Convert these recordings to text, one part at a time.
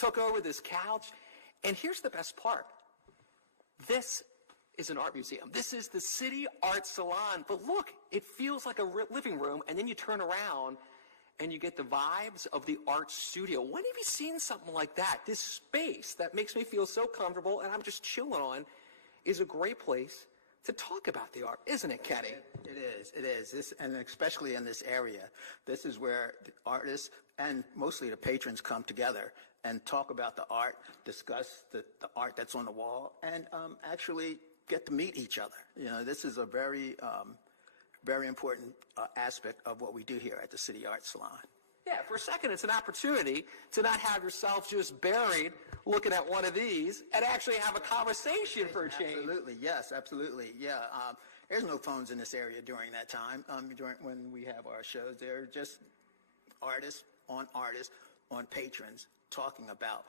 took over this couch. And here's the best part. This is an art museum. This is the City Arts Salon. But look, it feels like a living room, and then you turn around and you get the vibes of the art studio. When have you seen something like that? This space that makes me feel so comfortable and I'm just chilling on is a great place to talk about the art, isn't it, Kenny? It is. This, and especially in this area, this is where the artists and mostly the patrons come together and talk about the art, discuss the art that's on the wall, and actually get to meet each other. You know, this is a very important aspect of what we do here at the City Arts Salon. Yeah, for a second, it's an opportunity to not have yourself just buried looking at one of these and actually have a conversation for a change. Absolutely, yes, absolutely, yeah. There's no phones in this area during that time. When we have our shows, they're just artists on patrons talking about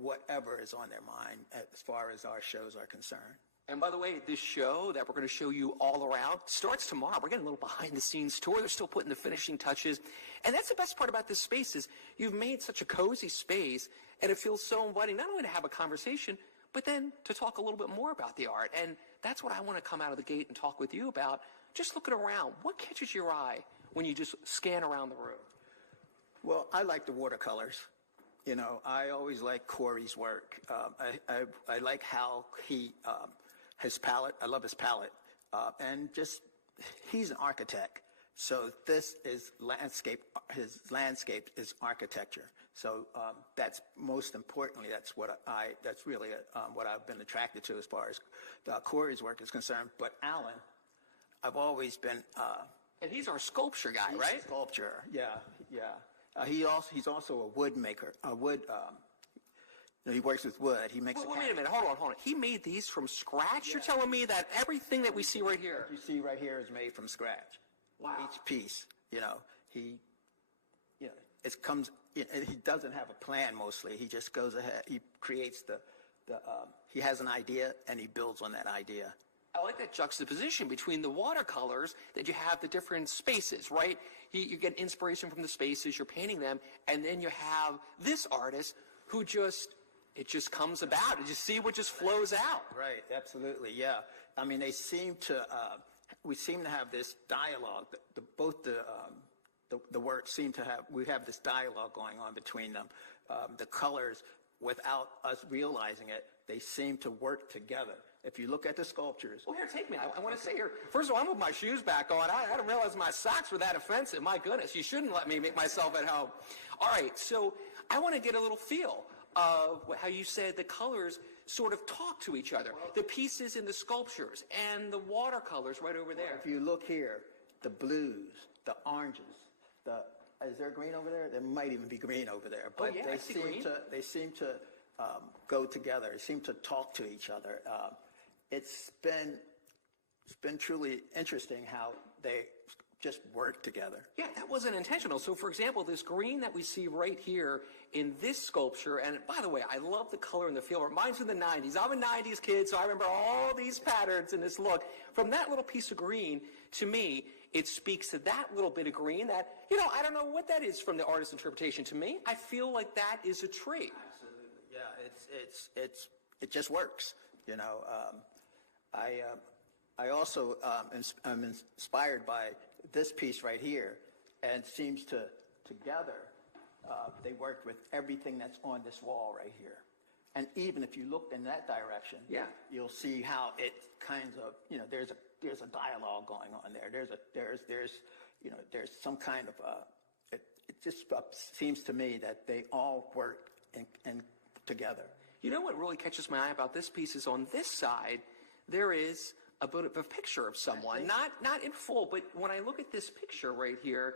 whatever is on their mind as far as our shows are concerned. And by the way, this show that we're going to show you all around starts tomorrow. We're getting a little behind-the-scenes tour. They're still putting the finishing touches. And that's the best part about this space is you've made such a cozy space, and it feels so inviting, not only to have a conversation, but then to talk a little bit more about the art. And that's what I want to come out of the gate and talk with you about. Just looking around, what catches your eye when you just scan around the room? Well, I like the watercolors. You know, I always like Corey's work. I like how he... his palette, I love his palette, and just, he's an architect, so this is landscape, his landscape is architecture, so that's most importantly, that's really what I've been attracted to as far as Corey's work is concerned. But Alan, I've always been... and he's our sculpture guy, right? Sculpture, yeah. He's also a wood maker, he works with wood. He makes. Wait a minute. Hold on. He made these from scratch. Yeah. You're telling me that everything that we see right here, what you see right here, is made from scratch. Wow. Each piece, he doesn't have a plan mostly. He just goes ahead. He creates he has an idea and he builds on that idea. I like that juxtaposition between the watercolors that you have the different spaces, right? You get inspiration from the spaces, you're painting them, and then you have this artist who it just comes about. You just see what just flows out. Right, absolutely, yeah. I mean, we seem to have this dialogue. The works seem to have, we have this dialogue going on between them. The colors, without us realizing it, they seem to work together. If you look at the sculptures. Well, here, take me. I want to say here, first of all, I'm with my shoes back on. I didn't realize my socks were that offensive. My goodness, you shouldn't let me make myself at home. All right, so I want to get a little feel of how you said the colors sort of talk to each other. The pieces in the sculptures and the watercolors right over there. If you look here, the blues, the oranges, is there green over there? There might even be green over there. But they seem to go together. They seem to talk to each other. It's been truly interesting how they just work together. Yeah, that wasn't intentional. So, for example, this green that we see right here in this sculpture, and by the way, I love the color and the feel. It reminds me of the 90s. I'm a 90s kid, so I remember all these patterns in this look. From that little piece of green, to me, it speaks to that little bit of green that, I don't know what that is from the artist's interpretation. To me, I feel like that is a tree. Absolutely, yeah. It just works, I also am inspired by this piece right here, and seems to together they worked with everything that's on this wall right here. And even if you look in that direction, you'll see how it kind of there's a dialogue going on there. There's some kind of it just seems to me that they all work in together. You know what really catches my eye about this piece is on this side there is a bit of a picture of someone, not in full, but when I look at this picture right here,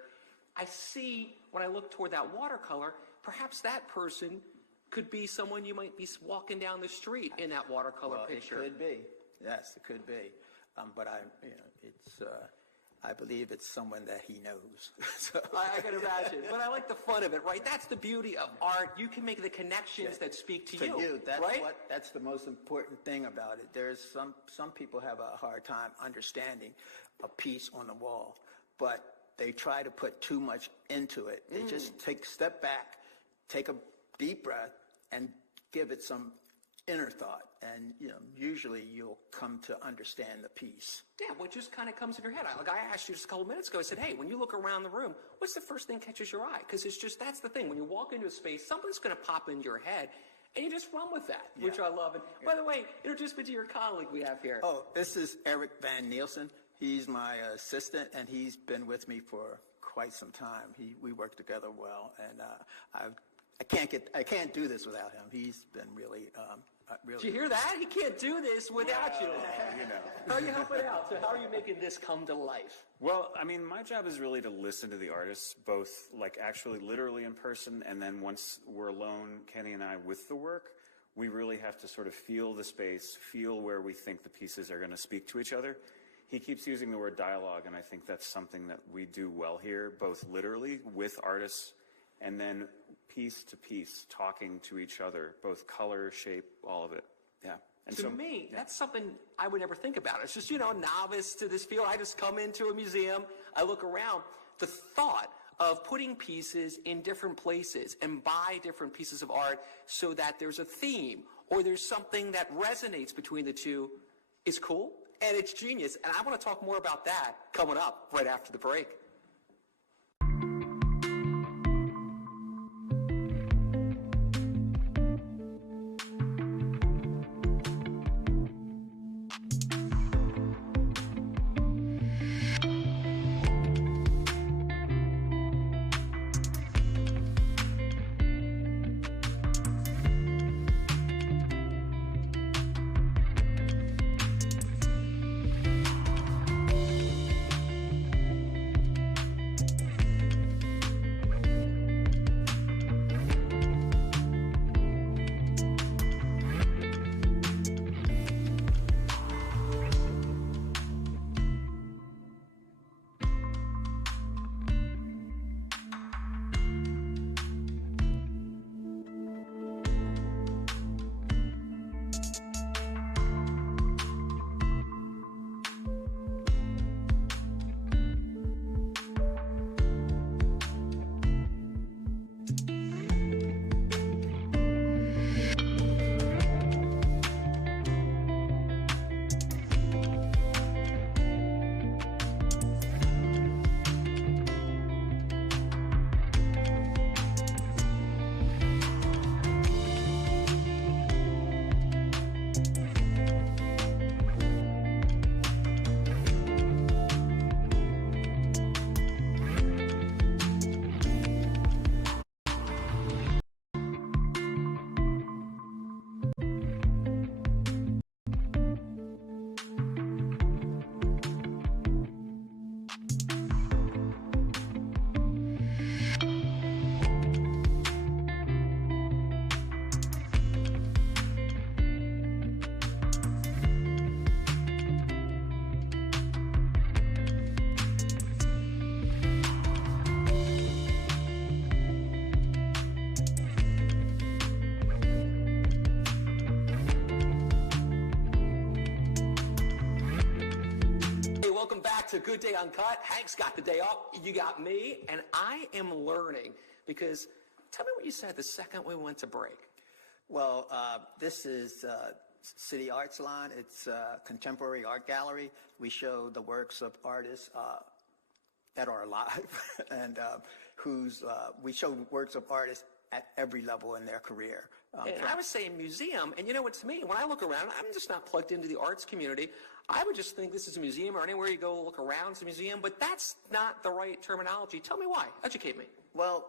I see, when I look toward that watercolor, perhaps that person could be someone you might be walking down the street in that watercolor picture. It could be. Yes, it could be. But I believe it's someone that he knows. So. I can imagine. But I like the fun of it, right? That's the beauty of art. You can make the connections that speak to you. That's the most important thing about it. There's some people have a hard time understanding a piece on the wall, but they try to put too much into it. They just step back, take deep breath and give it some inner thought. And, usually you'll come to understand the piece. Yeah, what just kind of comes in your head. I asked you just a couple minutes ago, I said, hey, when you look around the room, what's the first thing catches your eye? Because that's the thing. When you walk into a space, something's going to pop into your head, and you just run with that, which I love. And by the way, introduce me to your colleague we have here. Oh, this is Eric Van Nielsen. He's my assistant, and he's been with me for quite some time. We work together well, and I can't do this without him. He's been really. Did you hear that? He can't do this without you. How are you helping out? So how are you making this come to life? Well, I mean, my job is really to listen to the artists, both like actually literally in person, and then once we're alone, Kenny and I, with the work, we really have to sort of feel the space, feel where we think the pieces are going to speak to each other. He keeps using the word dialogue, and I think that's something that we do well here, both literally with artists and then piece to piece, talking to each other, both color, shape, all of it. Yeah. And to me, that's something I would never think about. It's just, novice to this field. I just come into a museum, I look around. The thought of putting pieces in different places and buy different pieces of art so that there's a theme or there's something that resonates between the two is cool, and it's genius. And I want to talk more about that coming up right after the break. To Good Day Uncut. Hank's got the day off. You got me, and I am learning because tell me what you said the second we went to break. Well, this is City Arts Salon. It's a contemporary art gallery. We show the works of artists that are alive and we show works of artists at every level in their career. And I was saying museum, and you know what, to me, when I look around, I'm just not plugged into the arts community. I would just think this is a museum, or anywhere you go look around is a museum, but that's not the right terminology. Tell me why. Educate me. Well,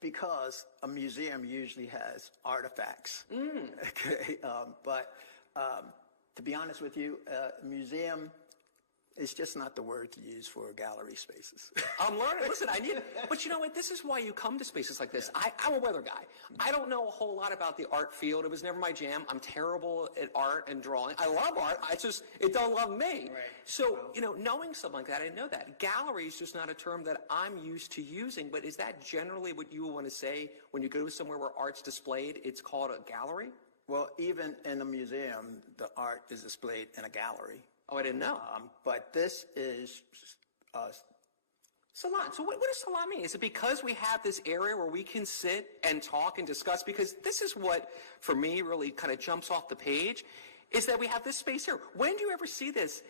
because a museum usually has artifacts. Okay, but to be honest with you, a museum is just not the word to use for gallery spaces. I'm learning. Listen, but you know what? This is why you come to spaces like this. I'm a weather guy. I don't know a whole lot about the art field. It was never my jam. I'm terrible at art and drawing. I love art. It don't love me. Right. So, knowing something like that, I didn't know that. Gallery is just not a term that I'm used to using, but is that generally what you want to say when you go somewhere where art's displayed? It's called a gallery? Well, even in a museum, the art is displayed in a gallery. Oh, I didn't know. But this is Salon. So what does salon mean? Is it because we have this area where we can sit and talk and discuss? Because this is what, for me, really kind of jumps off the page, is that we have this space here. When do you ever see this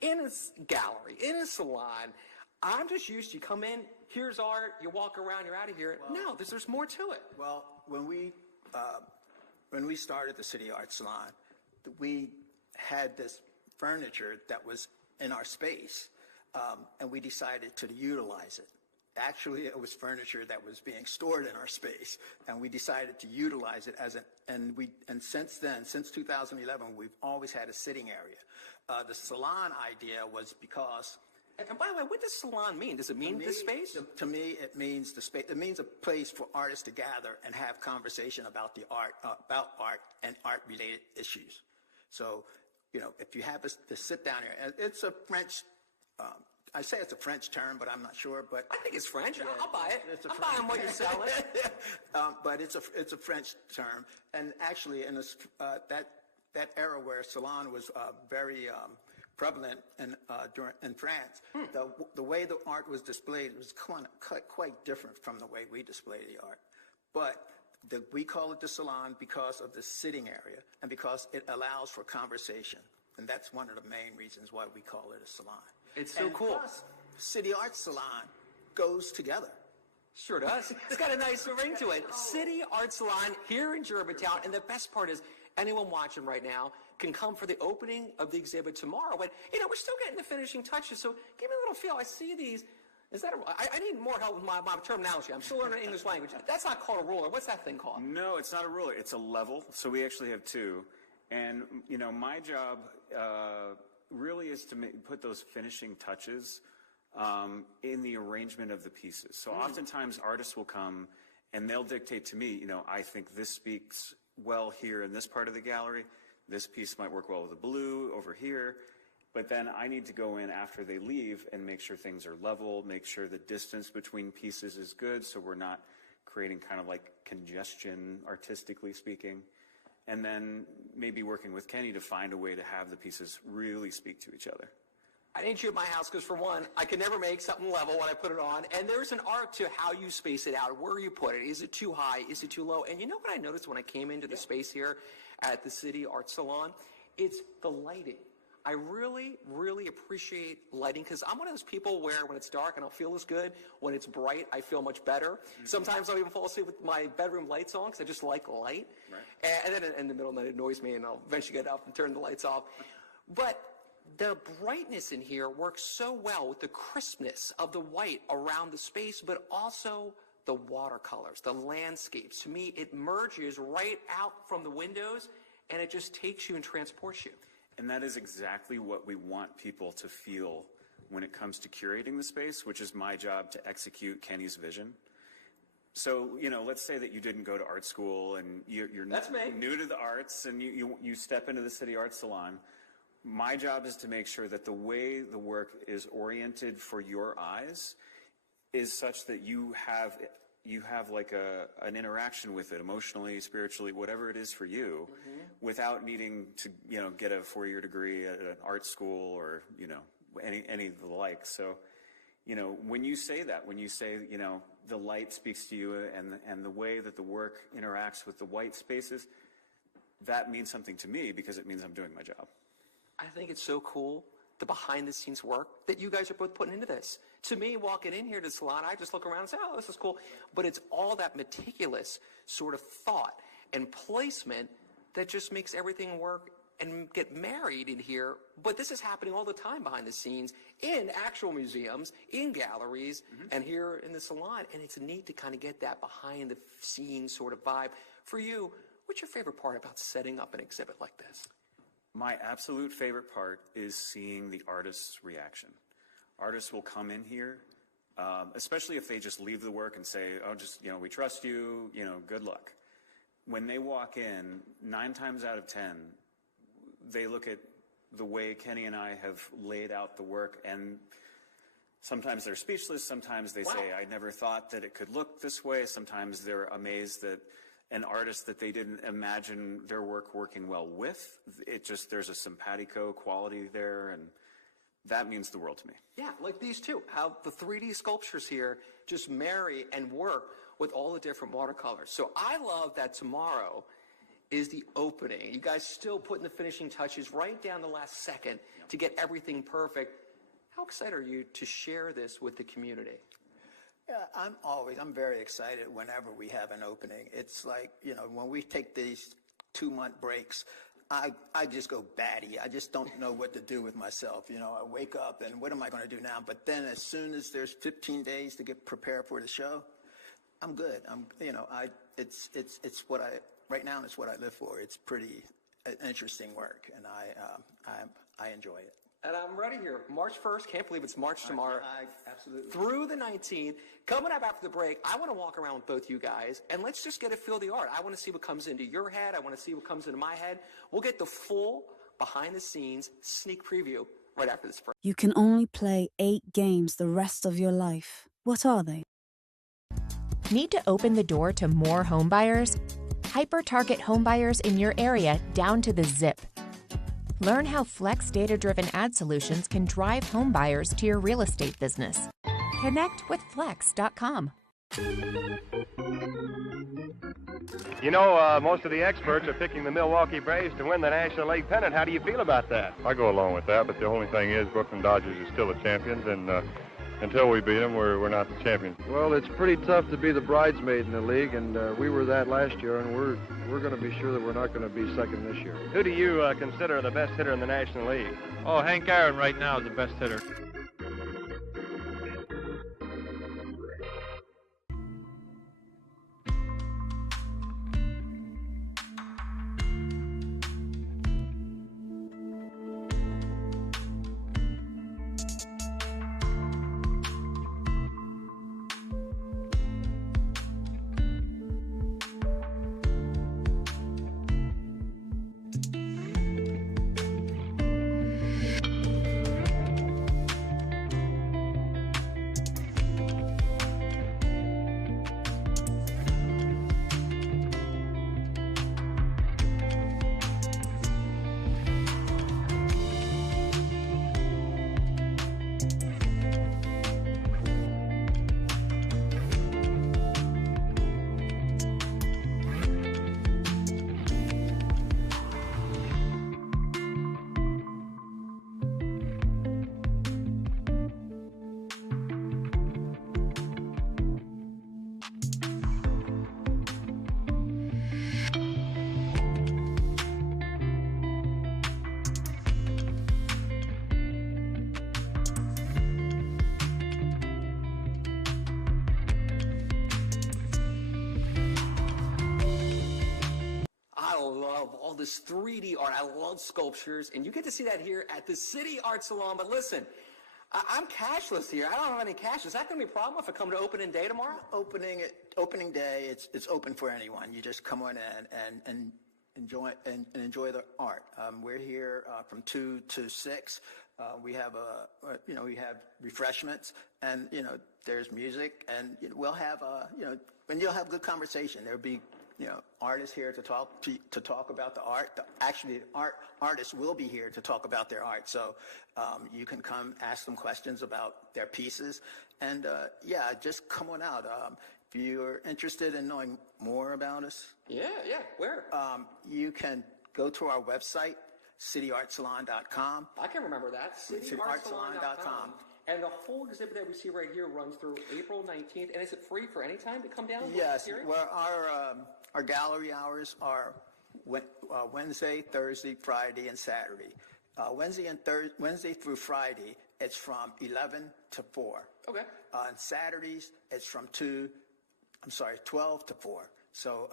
in a gallery, in a salon? I'm just used to, you come in, here's art, you walk around, you're out of here. Well, no, there's more to it. Well, when we started the City Arts Salon, we had this furniture that was in our space, and we decided to utilize it. Actually, it was furniture that was being stored in our space, and we decided to utilize it and since then, since 2011, we've always had a sitting area. The salon idea was because. And by the way, what does salon mean? Does it mean the space? To me, it means the space. It means a place for artists to gather and have conversation about the art, and art-related issues. So, if you have to sit down here, it's a French. I say it's a French term, but I'm not sure. But I think it's French. Yeah, I'll buy it. I'm buying what you're selling. But it's a French term, and actually, in that era where salon was very prevalent in France, the way the art was displayed was quite different from the way we display the art. But we call it the salon because of the sitting area and because it allows for conversation. And that's one of the main reasons why we call it a salon. It's so cool. Plus, City Arts Salon goes together. Sure does. It's got a nice ring to it. City Arts Salon here in Germantown. And the best part is anyone watching right now can come for the opening of the exhibit tomorrow. But, we're still getting the finishing touches. So give me a little feel. I see these. I need more help with my terminology. I'm still learning English language. That's not called a ruler. What's that thing called? No, it's not a ruler. It's a level. So we actually have two. And, my job really is to put those finishing touches in the arrangement of the pieces. So oftentimes artists will come and they'll dictate to me, I think this speaks well here in this part of the gallery. This piece might work well with the blue over here. But then I need to go in after they leave and make sure things are level, make sure the distance between pieces is good so we're not creating kind of like congestion, artistically speaking. And then maybe working with Kenny to find a way to have the pieces really speak to each other. I need you at my house because, for one, I can never make something level when I put it on. And there's an art to how you space it out, where you put it. Is it too high? Is it too low? And you know what I noticed when I came into the space here at the City Arts Salon? It's the lighting. I really, really appreciate lighting because I'm one of those people where when it's dark, I don't feel as good. When it's bright, I feel much better. Mm-hmm. Sometimes I'll even fall asleep with my bedroom lights on because I just like light. Right. And then in the middle of the night, it annoys me, and I'll eventually get up and turn the lights off. But the brightness in here works so well with the crispness of the white around the space, but also the watercolors, the landscapes. To me, it merges right out from the windows, and it just takes you and transports you. And that is exactly what we want people to feel when it comes to curating the space, which is my job to execute Kenny's vision. So, let's say that you didn't go to art school and you're new to the arts and you step into the City Arts Salon. My job is to make sure that the way the work is oriented for your eyes is such that you have like an interaction with it emotionally, spiritually, whatever it is for you, without needing to, get a 4-year degree at an art school or, any of the like. So, when you say that, when you say, the light speaks to you and the way that the work interacts with the white spaces, that means something to me because it means I'm doing my job. I think it's so cool, the behind-the-scenes work that you guys are both putting into this. To me, walking in here to the salon, I just look around and say, oh, this is cool. But it's all that meticulous sort of thought and placement that just makes everything work and get married in here. But this is happening all the time behind the scenes in actual museums, in galleries, and here in the salon. And it's neat to kind of get that behind-the-scenes sort of vibe. For you, what's your favorite part about setting up an exhibit like this? My absolute favorite part is seeing the artist's reaction. Artists will come in here, especially if they just leave the work and say, oh, just, we trust you, good luck. When they walk in, 9 times out of 10, they look at the way Kenny and I have laid out the work, and sometimes they're speechless, sometimes they say, I never thought that it could look this way, sometimes they're amazed that an artist that they didn't imagine their work working well with, there's a simpatico quality there, and that means the world to me. Yeah, like these two, how the 3D sculptures here just marry and work with all the different watercolors. So I love that tomorrow is the opening. You guys still putting the finishing touches right down the last second to get everything perfect. How excited are you to share this with the community? Yeah, I'm very excited whenever we have an opening. It's like, when we take these 2-month breaks, I just go batty. I just don't know what to do with myself. I wake up and what am I going to do now? But then as soon as there's 15 days to get prepared for the show, I'm good. It's what right now it's what I live for. It's pretty interesting work, and I enjoy it. And I'm ready here. March 1st, can't believe it's March tomorrow. Absolutely. Through the 19th. Coming up after the break, I want to walk around with both you guys, and let's just get a feel of the art. I want to see what comes into your head. I want to see what comes into my head. We'll get the full behind-the-scenes sneak preview right after this break. You can only play 8 games the rest of your life. What are they? Need to open the door to more homebuyers? Hyper-target homebuyers in your area down to the zip. Learn how Flex data-driven ad solutions can drive homebuyers to your real estate business. Connect with Flex.com. Most of the experts are picking the Milwaukee Braves to win the National League pennant. How do you feel about that? I go along with that, but the only thing is Brooklyn Dodgers is still the champions, and until we beat them, we're not the champions. Well, it's pretty tough to be the bridesmaid in the league, and we were that last year, and we're going to be sure that we're not going to be second this year. Who do you consider the best hitter in the National League? Oh, Hank Aaron right now is the best hitter. All this 3D art. I love sculptures, and you get to see that here at the City Arts Salon. But listen, I'm cashless here. I don't have any cash. Is that going to be a problem if I come to opening day tomorrow? Opening day, it's open for anyone. You just come on in and enjoy the art. We're here from 2 to 6. We have we have refreshments, and there's music, and we'll have and you'll have good conversation. There'll be artists here to talk about the art. Actually, artists will be here to talk about their art. So you can come ask them questions about their pieces, and just come on out. If you're interested in knowing more about us, where? You can go to our website, cityartsalon.com. I can remember that. cityartsalon.com. And the whole exhibit that we see right here runs through April 19th. And is it free for any time to come down? Yes. Well, our gallery hours are Wednesday, Thursday, Friday, and Saturday. Wednesday through Friday, it's from 11 to 4. Okay. On Saturdays, it's from 12 to 4. So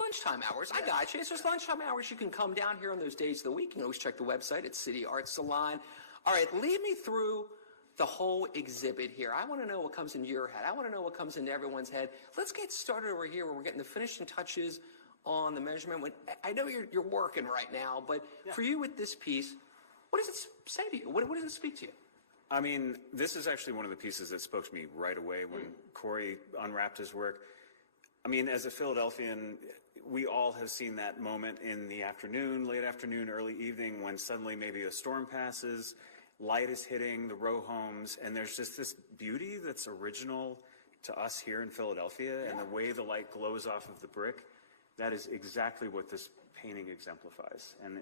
lunchtime hours. I got you. It's just lunchtime hours. You can come down here on those days of the week. You can always check the website at City Arts Salon. All right, lead me through the whole exhibit here. I want to know what comes into your head. I want to know what comes into everyone's head. Let's get started over here where we're getting the finishing touches on the measurement. I know you're working right now, but for you with this piece, what does it say to you? What does it speak to you? I mean, this is actually one of the pieces that spoke to me right away when Corey unwrapped his work. I mean, as a Philadelphian, we all have seen that moment in the afternoon, late afternoon, early evening, when suddenly maybe a storm passes light is hitting the row homes, and there's just this beauty that's original to us here in Philadelphia, and the way the light glows off of the brick, that is exactly what this painting exemplifies. And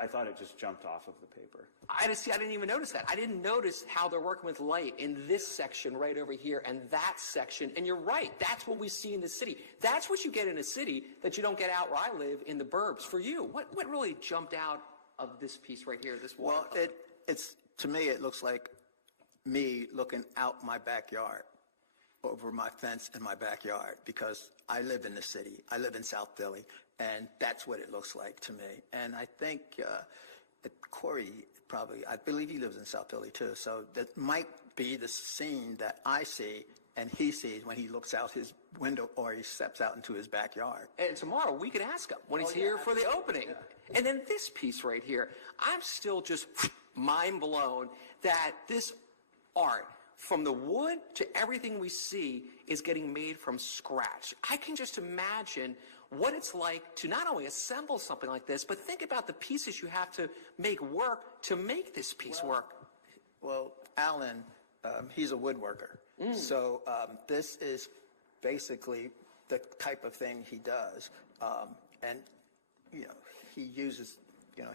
I thought it just jumped off of the paper. I didn't even notice that. I didn't notice how they're working with light in this section right over here and that section. And you're right, that's what we see in the city. That's what you get in a city that you don't get out where I live in the burbs. For you, what really jumped out of this piece right here, this wall? Well, to me, it looks like me looking out my backyard, over my fence in my backyard, because I live in the city. I live in South Philly, and that's what it looks like to me. And I think Corey I believe he lives in South Philly too, so that might be the scene that I see and he sees when he looks out his window or he steps out into his backyard. And tomorrow we could ask him when he's here for the opening. Yeah. And then this piece right here, I'm still just mind blown that this art, from the wood to everything we see, is getting made from scratch. I can just imagine what it's like to not only assemble something like this, but think about the pieces you have to make work to make this piece work. Well, Alan, he's a woodworker. So this is basically the type of thing he does. And, he uses,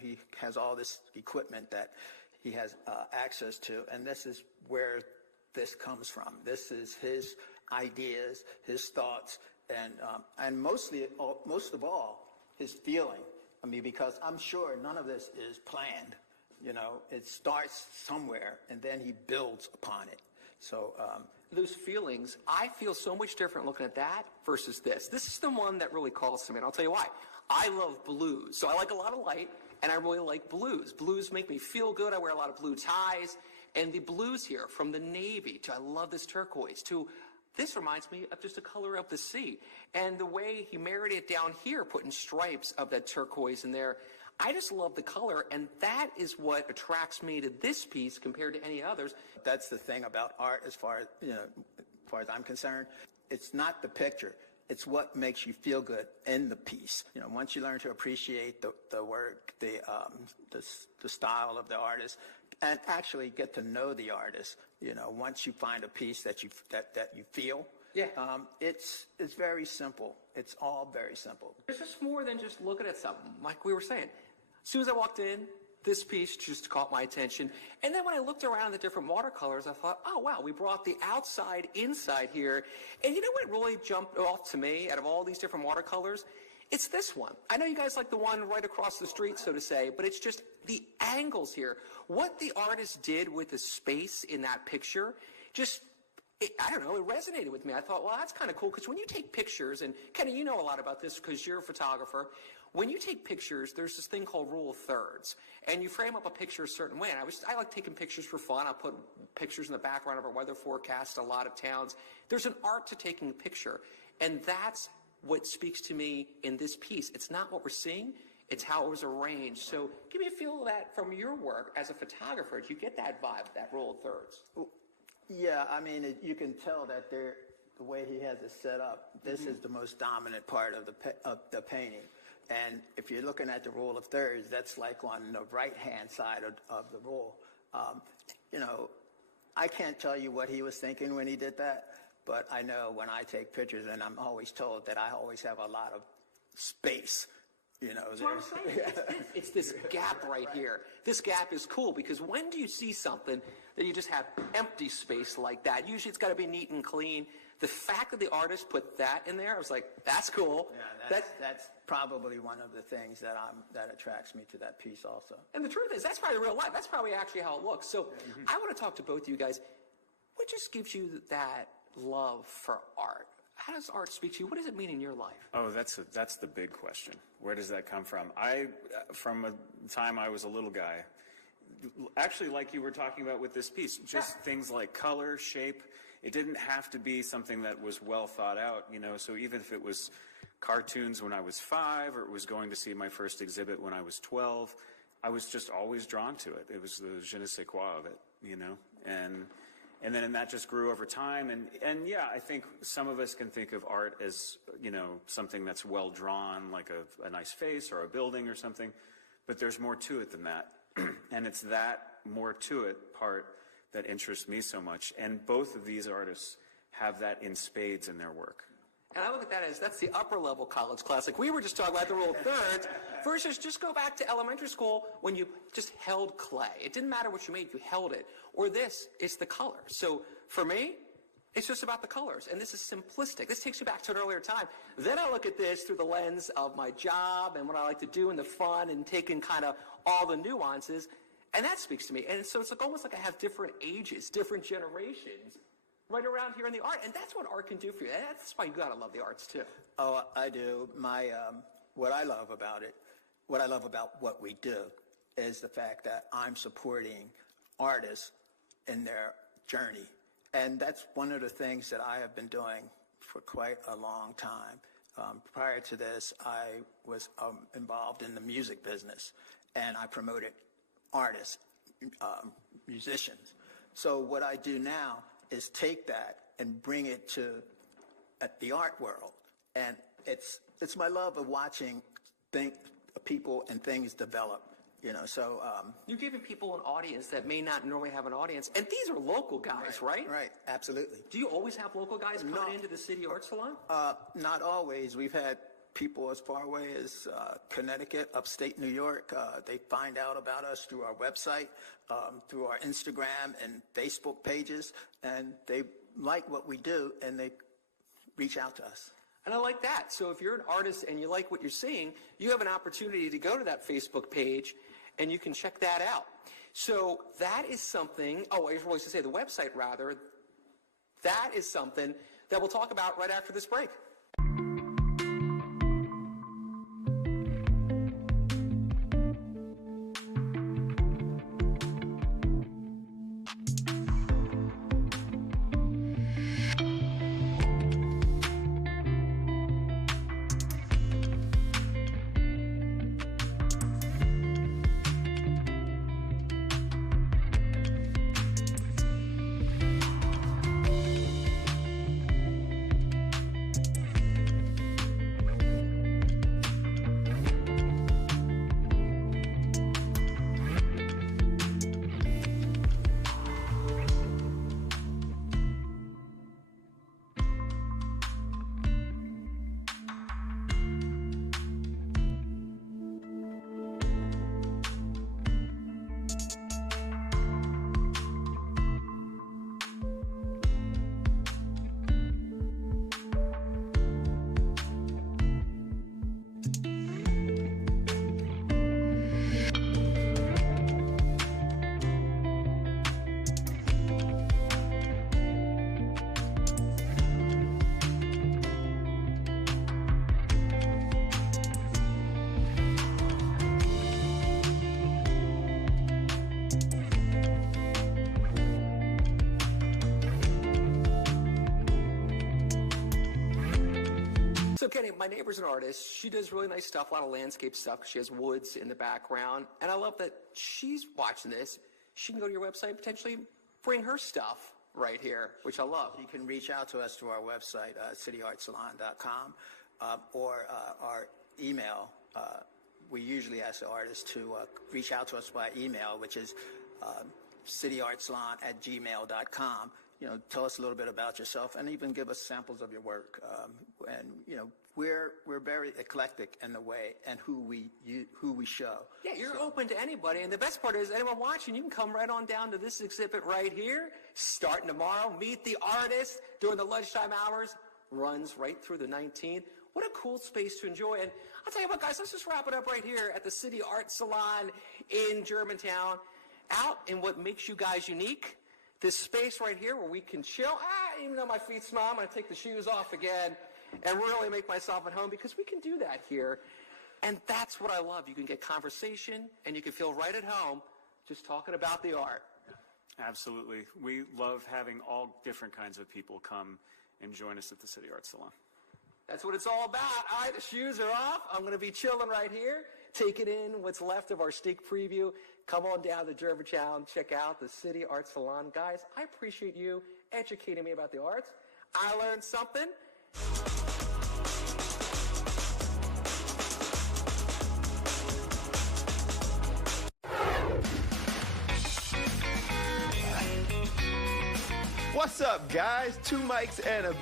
he has all this equipment that he has access to, and this is where this comes from. This is his ideas, his thoughts, and most of all, his feeling. I mean, because I'm sure none of this is planned. It starts somewhere, and then he builds upon it. So those feelings, I feel so much different looking at that versus this. This is the one that really calls to me, and I'll tell you why. I love blues, so I like a lot of light, and I really like blues. Blues make me feel good. I wear a lot of blue ties, and the blues here, from the navy to I love this turquoise to this reminds me of just the color of the sea. And the way he married it down here, putting stripes of that turquoise in there, I just love the color, and that is what attracts me to this piece compared to any others. That's the thing about art, as far as I'm concerned. It's not the picture. It's what makes you feel good in the piece. Once you learn to appreciate the work, the style of the artist, and actually get to know the artist, once you find a piece that you feel, it's very simple. It's all very simple. There's just more than just looking at something, like we were saying. As soon as I walked in, this piece just caught my attention. And then when I looked around the different watercolors, I thought, oh, wow, we brought the outside inside here. And you know what really jumped off to me out of all these different watercolors? It's this one. I know you guys like the one right across the street, so to say, but it's just the angles here. What the artist did with the space in that picture, I don't know, it resonated with me. I thought, well, that's kind of cool, because when you take pictures, and Kenny, you know a lot about this because you're a photographer. When you take pictures, there's this thing called rule of thirds, and you frame up a picture a certain way. And I like taking pictures for fun. I put pictures in the background of our weather forecast, a lot of towns. There's an art to taking a picture, and that's what speaks to me in this piece. It's not what we're seeing, it's how it was arranged. So give me a feel of that from your work as a photographer. Do you get that vibe, that rule of thirds? Yeah, I mean, you can tell that the way he has it set up, this is the most dominant part of the painting. And if you're looking at the rule of thirds, that's like on the right-hand side of the rule. I can't tell you what he was thinking when he did that, but I know when I take pictures, and I'm always told that I always have a lot of space. That's what I'm saying. It's this gap right here. This gap is cool because when do you see something that you just have empty space like that? Usually it's got to be neat and clean. The fact that the artist put that in there, I was like, that's cool. Yeah, that's probably one of the things that attracts me to that piece also. And the truth is, that's probably real life. That's probably actually how it looks. So I want to talk to both of you guys. What just gives you that love for art? How does art speak to you? What does it mean in your life? Oh, that's the big question. Where does that come from? From a time I was a little guy, actually like you were talking about with this piece, just things like color, shape. It didn't have to be something that was well thought out, so even if it was cartoons when I was 5 or it was going to see my first exhibit when I was 12, I was just always drawn to it. It was the je ne sais quoi of it, And then that just grew over time. And yeah, I think some of us can think of art as, something that's well drawn, like a nice face or a building or something. But there's more to it than that. And it's that more to it part that interests me so much. And both of these artists have that in spades in their work. And I look at that as that's the upper level college class. Like we were just talking about the rule of thirds versus just go back to elementary school when you just held clay. It didn't matter what you made, you held it. Or this, it's the color. So for me, it's just about the colors. And this is simplistic. This takes you back to an earlier time. Then I look at this through the lens of my job and what I like to do and the fun and taking kind of all the nuances. And that speaks to me. And so it's like almost like I have different ages, different generations right around here in the art. And that's what art can do for you. That's why you got to love the arts too. Oh, I do. What I love about it, what I love about what we do is the fact that I'm supporting artists in their journey. And that's one of the things that I have been doing for quite a long time. Prior to this, I was involved in the music business, and I promoted artists, musicians. So what I do now is take that and bring it to the art world. And it's my love of watching people and things develop. You know, so you're giving people an audience that may not normally have an audience, and these are local guys, right? Right, absolutely. Do you always have local guys coming into the City Arts Salon? Not always. We've had people as far away as Connecticut, upstate New York. They find out about us through our website, through our Instagram and Facebook pages, and they like what we do, and they reach out to us. And I like that. So if you're an artist and you like what you're seeing, you have an opportunity to go to that Facebook page and you can check that out. So that is something, I was going to say the website rather, that is something that we'll talk about right after this break. So Kenny, my neighbor's an artist. She does really nice stuff, a lot of landscape stuff. She has woods in the background. And I love that she's watching this. She can go to your website and potentially bring her stuff right here, which I love. You can reach out to us through our website, cityartsalon.com, or our email. We usually ask the artists to reach out to us by email, which is cityartsalon@gmail.com. You know, tell us a little bit about yourself and even give us samples of your work. And, you know, we're very eclectic in the way and who we show. Yeah, you're open to anybody. And the best part is anyone watching, you can come right on down to this exhibit right here, starting tomorrow. Meet the artist during the lunchtime hours. Runs right through the 19th. What a cool space to enjoy. And I'll tell you what, guys, let's just wrap it up right here at the City Arts Salon in Germantown. Out in what makes you guys unique. This space right here where we can chill. Even though my feet smell, I'm going to take the shoes off again and really make myself at home because we can do that here. And that's what I love. You can get conversation and you can feel right at home just talking about the art. Absolutely. We love having all different kinds of people come and join us at the City Arts Salon. That's what it's all about. All right, the shoes are off. I'm going to be chilling right here, taking in what's left of our sneak preview. Come on down to Germantown, check out the City Arts Salon. Guys, I appreciate you educating me about the arts. I learned something. What's up, guys? Two mics and a